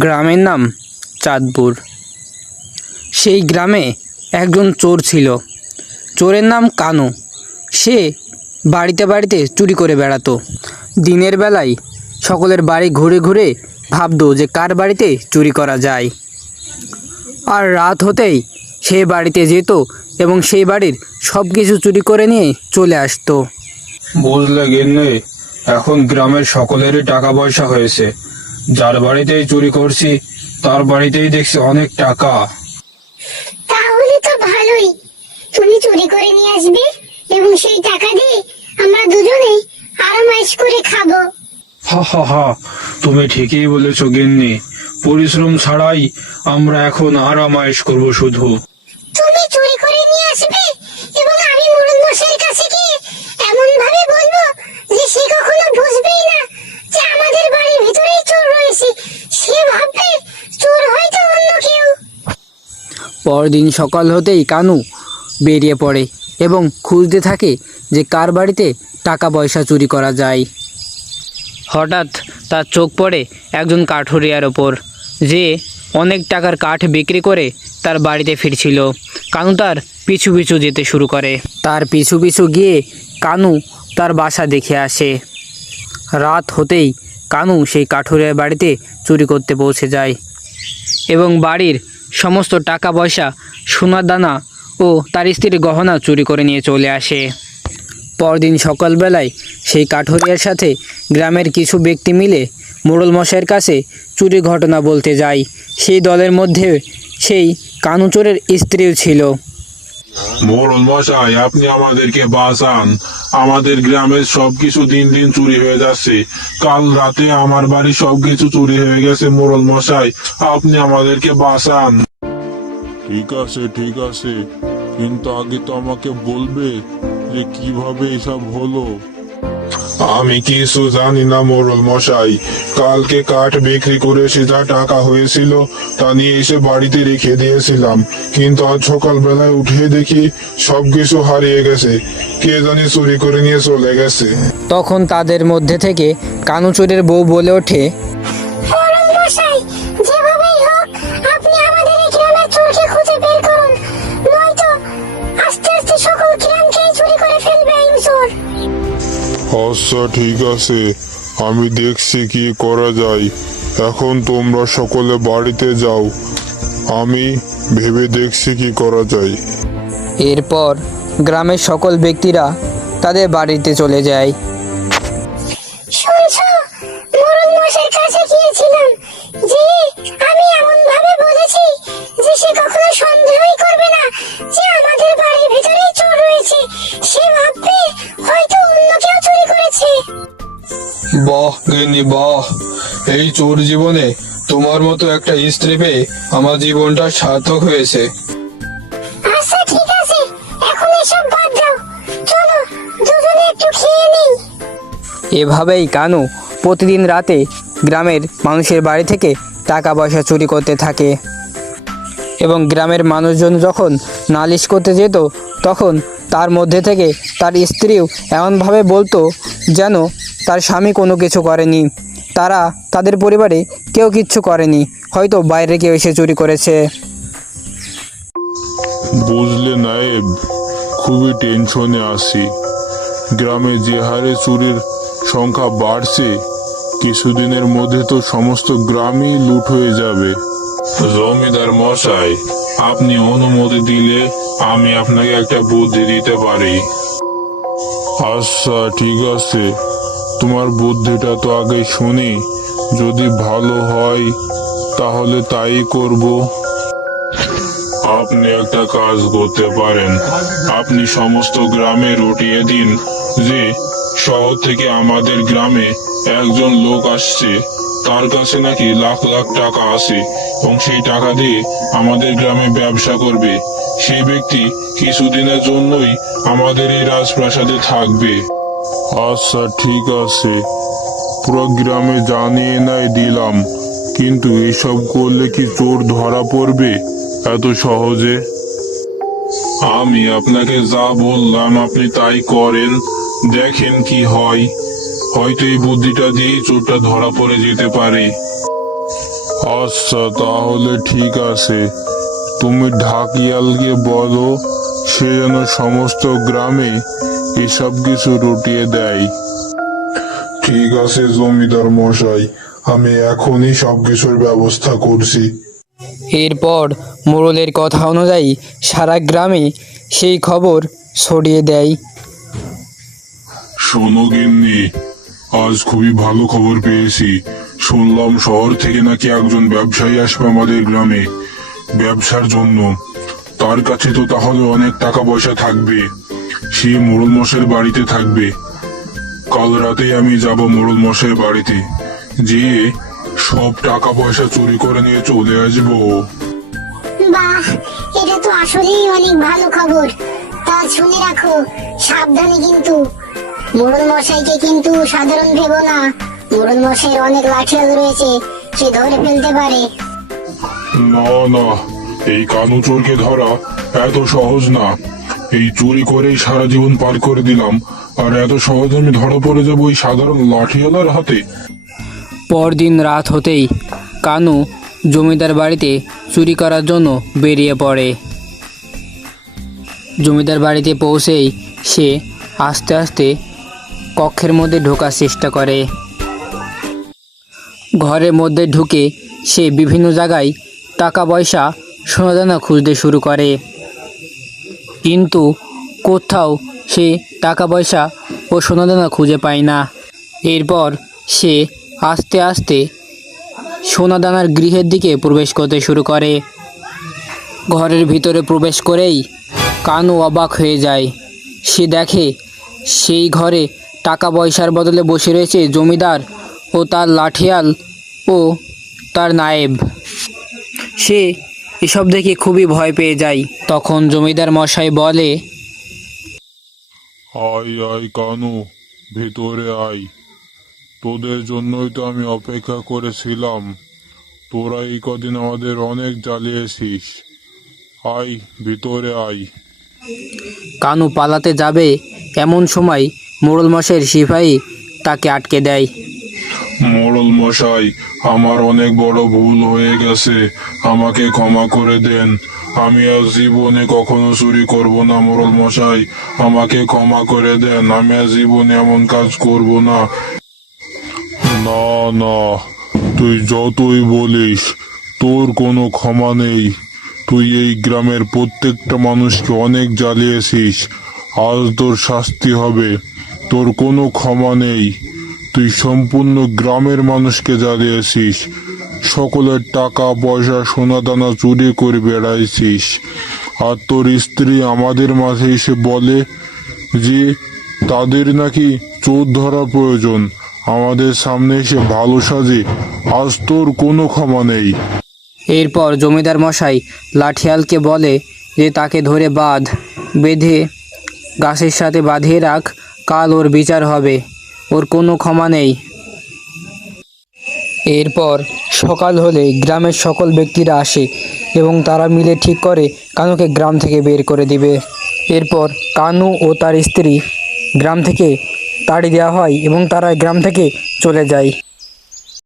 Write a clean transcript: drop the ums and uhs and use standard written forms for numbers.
গ্রামের নাম চাঁদপুর। সেই গ্রামে একজন চোর ছিল। চোরের নাম কানু। সে বাড়িতে বাড়িতে চুরি করে বেড়াতো। দিনের বেলায় সকলের বাড়ি ঘুরে ঘুরে ভাবতো যে কার বাড়িতে চুরি করা যায়। আর রাত হতেই সে বাড়িতে যেত এবং সেই বাড়ির সব কিছু চুরি করে নিয়ে চলে আসতো। বুঝলে গিন্নি, এখন গ্রামের সকলেরই টাকা পয়সা হয়েছে। যার বাড়িতেই চুরি করছি তার বাড়িতেই দেখছি অনেক টাকা। তাহলে তো ভালোই, তুমি চুরি করে নিয়ে আসবে এবং সেই টাকা দিয়ে আমরা দুজনেই আরামাইশ করে খাবো। হা হা হা, তুমি ঠিকই বলেছো গিন্নি। পরিশ্রম ছাড়াই আমরা এখন আরামায়েশ করব শুধু। তুমি চুরি করে নিয়ে আসবে এবং আমি মোড়ল মশাইয়ের কাছে গিয়ে এমন ভাবে বলবো যে সে কখনো বুঝবেই না যে আমাদের বাড়ির ভিতরেই চোর রয়েছে। সে ভাববে চোর হয়তো অন্য কেউ। পরদিন সকাল হতেই কানু বেরিয়ে পড়ে এবং খুঁজতে থাকে যে কার বাড়িতে টাকা পয়সা চুরি করা যায়। হঠাৎ তার চোখ পড়ে একজন কাঠুরিয়ার ওপর, যে অনেক টাকার কাঠ বিক্রি করে তার বাড়িতে ফিরছিল। কানু তার পিছু পিছু যেতে শুরু করে। তার পিছু পিছু গিয়ে কানু তার বাসা দেখে আসে। রাত হতেই কানু সেই কাঠুরিয়ার বাড়িতে চুরি করতে পৌঁছে যায় এবং বাড়ির সমস্ত টাকা পয়সা, সোনার দানা ও তার স্ত্রীর গহনা চুরি করে নিয়ে চলে আসে। পরদিন সকালবেলায় সেই কাঠুরিয়ার সাথে গ্রামের কিছু ব্যক্তি মিলে মোড়ল মশাইয়ের কাছে চুরির ঘটনা বলতে যায়। সেই দলের মধ্যে সেই কানু চোরের স্ত্রীও ছিল। মোড়ল মশাই, আপনি আমাদেরকে বাঁচান। আমাদের গ্রামের সবকিছু দিন দিন চুরি হয়ে যাচ্ছে। কাল রাতে আমার বাড়ি সবকিছু চুরি হয়ে গেছে। মোড়ল মশাই, আপনি আমাদেরকে বাঁচান। ঠিক আছে, কিন্তু আগে তো আমাকে বলবে যে কিভাবে এসব হলো। আমি কিছু জানি না মোড়ল মশাই। কালকে কাঠ বিক্রি করে এসে যা টাকা হয়েছিল তা নিয়ে এসে বাড়িতে রেখে দিয়েছিলাম, কিন্তু আজ সকালবেলায় উঠে দেখি সবকিছু হারিয়ে গেছে। কে জানি চুরি করে নিয়ে চলে গেছে। তখন তাদের মধ্যে থেকে কানু চোরের বউ বলে ওঠে, মোড়ল মশাই, যেভাবেই হোক আপনি আমাদের এই গ্রামের চোরকে খুঁজে বের করুন, নয়তো আস্তে আস্তে সকল গ্রামকেই চুরি করে ফেলবে এই চোর। আচ্ছা ঠিক আছে, আমি দেখছি কি করা যায়। এখন তোমরা সকলে বাড়িতে যাও, আমি ভেবে দেখছি কি করা যায়। এরপর গ্রামের সকল ব্যক্তিরা তাদের বাড়িতে চলে যায়। শুনছো, মোড়ল মশাইয়ের কাছে গিয়েছিলাম যে আমি এমন ভাবে বলেছি যে সে কখনো সন্দেহই করবে না যে আমাদের বাড়ির ভিতরেই চোর রয়েছে। সে ভাববে হয়তো অন্য কেউ চুরি করেছে। বাহ গিন্নি বাহ, এই চোর জীবনে তোমার মতো একটা স্ত্রী পেয়ে আমার জীবনটা সার্থক হয়েছে। আচ্ছা ঠিক আছে, এখন এসব বাদ দাও, চলো দুজনে একটু খেয়ে নিই। এভাবেই কানু প্রতিদিন রাতে গ্রামের মানুষের বাড়ি থেকে টাকা পয়সা চুরি করতে থাকে এবং গ্রামের মানুষজন যখন নালিশ করতে যেত তখন তার মধ্যে থেকে তার স্ত্রীও এমনভাবে বলতো যেন তার স্বামী কোনো কিছু করেনি, তাদের পরিবারে কেউ কিচ্ছু করেনি, হয়তো বাইরে কেউ এসে চুরি করেছে। বুঝলে নায়েব, খুবই টেনশনে আছি। গ্রামে যে হারে চুরির সংখ্যা বাড়ছে, কিছুদিনের মধ্যে তো সমস্ত গ্রামই লুট হয়ে যাবে। জমিদার মশাই, আপনি অনুমতি দিলে আমি আপনাকে একটা বুদ্ধি দিতে পারি। আচ্ছা ঠিক আছে, তোমার বুদ্ধিটা তো আগে শুনি, যদি ভালো হয় তাহলে তাই করব। আপনি একটা কাজ করতে পারেন। আপনি সমস্ত গ্রামে রটিয়ে দিন যে শহর থেকে আমাদের গ্রামে একজন লোক আসছে, তার কাছে নাকি লাখ লাখ টাকা আছে এবং সেই টাকা দিয়ে আমাদের গ্রামে ব্যবসা করবে। সেই ব্যক্তি কিছুদিনের জন্যই আমাদের এই রাজপ্রাসাদে থাকবে। আচ্ছা ঠিক আছে, পুরো গ্রামে জানিয়ে নাই দিলাম, কিন্তু এসব করলে কি চোর ধরা পড়বে এত সহজে? আমি আপনাকে যা বললাম আপনি তাই করেন, দেখেন কি হয়। হয়তো এই বুদ্ধিটা দিয়েই চোরটা ধরা পড়ে যেতে পারে। আচ্ছা, তাহলে ঠিক আছে। তুমি ঢাকিয়ালকে বলো সে যেন সমস্ত গ্রামে এসব কিছু রটিয়ে দেয়। ঠিক আছে জমিদার মশাই, আমি এখনই সবকিছুর ব্যবস্থা করছি। এরপর মোড়লের কথা অনুযায়ী সারা গ্রামে সেই খবর ছড়িয়ে দেয়। শোনো গিন্নি, আজ খুবই ভালো খবর পেয়েছি। শুনলাম শহর থেকে নাকি একজন ব্যবসায়ী আসবে আমাদের গ্রামে ব্যবসার জন্য। তার কাছে তো তাহলে অনেক টাকা পয়সা থাকবে। সে মোড়ল মশাইয়ের বাড়িতে থাকবে। কাল রাতেই আমি যাব মোড়ল মশাইয়ের বাড়িতে, যেয়ে সব টাকা পয়সা চুরি করে নিয়ে চলে আসবো। বাহ, এটা তো আসলেই অনেক ভালো খবর। তা শুনে রাখো, সাবধানে কিন্তু। মোড়ল মশাইকে কিন্তু সাধারণ ভেবো না। মোড়ল মশাইয়ের অনেক লাঠিয়াল রয়েছে, সে ধরে ফেলতে পারে। না না, এই কানু চোরকে ধরা এত সহজ না। এই চুরি করেই সারা জীবন পার করে দিলাম, আর এত সহজে আমি ধরা পড়ে যাবো ওই সাধারণ লাঠিওয়ালার হাতে? পরদিন রাত হতেই কানু জমিদার বাড়িতে চুরি করার জন্য বেরিয়ে পড়ে। জমিদার বাড়িতে পৌঁছেই সে আস্তে আস্তে কক্ষের মধ্যে ঢোকার চেষ্টা করে। ঘরের মধ্যে ঢুকে সে বিভিন্ন জায়গায় টাকা পয়সা সোনাদানা খুঁজতে শুরু করে, কিন্তু কোথাও সে টাকা পয়সা ও সোনাদানা খুঁজে পায় না। এরপর সে আস্তে আস্তে সোনাদানার গৃহের দিকে প্রবেশ করতে শুরু করে। ঘরের ভিতরে প্রবেশ করেই কানু অবাক হয়ে যায়। সে দেখে সেই ঘরে টাকা পয়সার বদলে বসে রয়েছে জমিদার ও তার লাঠিয়াল ও তার নায়েব। সে এসব দেখে খুবই ভয় পেয়ে যায়। তখন জমিদার মশাই বলে, আয় আয় কানু, ভেতরে আয়। তোদের জন্যই তো আমি অপেক্ষা করেছিলাম। তোরা এই কদিন আমাদের অনেক জ্বালিয়েছিস। আয়, ভিতরে আয়। কানু পালাতে যাবে এমন সময় মোড়ল মশাইয়ের সিপাহী তাকে আটকে দেয়। মোড়ল মশাই, আমার অনেক বড় ভুল হয়ে গেছে, আমাকে ক্ষমা করে দেন। আমি আর জীবনে কখনো চুরি করব না মোড়ল মশাই, আমাকে ক্ষমা করে দেন। আমি আর জীবনে এমন কাজ করব না। না না, তুই যতই বলিস তোর কোনো ক্ষমা নেই। তুই এই গ্রামের প্রত্যেকটা মানুষকে অনেক জ্বালিয়েছিস, আজ তোর শাস্তি হবে। তোর কোনো ক্ষমা নেই। তুই সম্পূর্ণ গ্রামের মানুষকে জ্বালিয়েছিস, সকলের টাকা পয়সা সোনা দানা চুরি করে বেড়াইছিস। আর তোর স্ত্রী আমাদের মাঝে এসে বলে যে তাদের নাকি চোর ধরা প্রয়োজন, আমাদের সামনে এসে ভালো সাজে। আজ তোর কোনো ক্ষমা নেই। এরপর জমিদার মশাই লাঠিয়ালকে বলে যে তাকে ধরে বেঁধে গাছের সাথে বাঁধিয়ে রাখ, কাল ওর বিচার হবে, ওর কোনো ক্ষমা নেই। এরপর সকাল হলে গ্রামের সকল ব্যক্তিরা আসে এবং তারা মিলে ঠিক করে কানুকে গ্রাম থেকে বের করে দিবে। এরপর কানু ও তার স্ত্রী গ্রাম থেকে তাড়িয়ে দেওয়া হয় এবং তারা গ্রাম থেকে চলে যায়।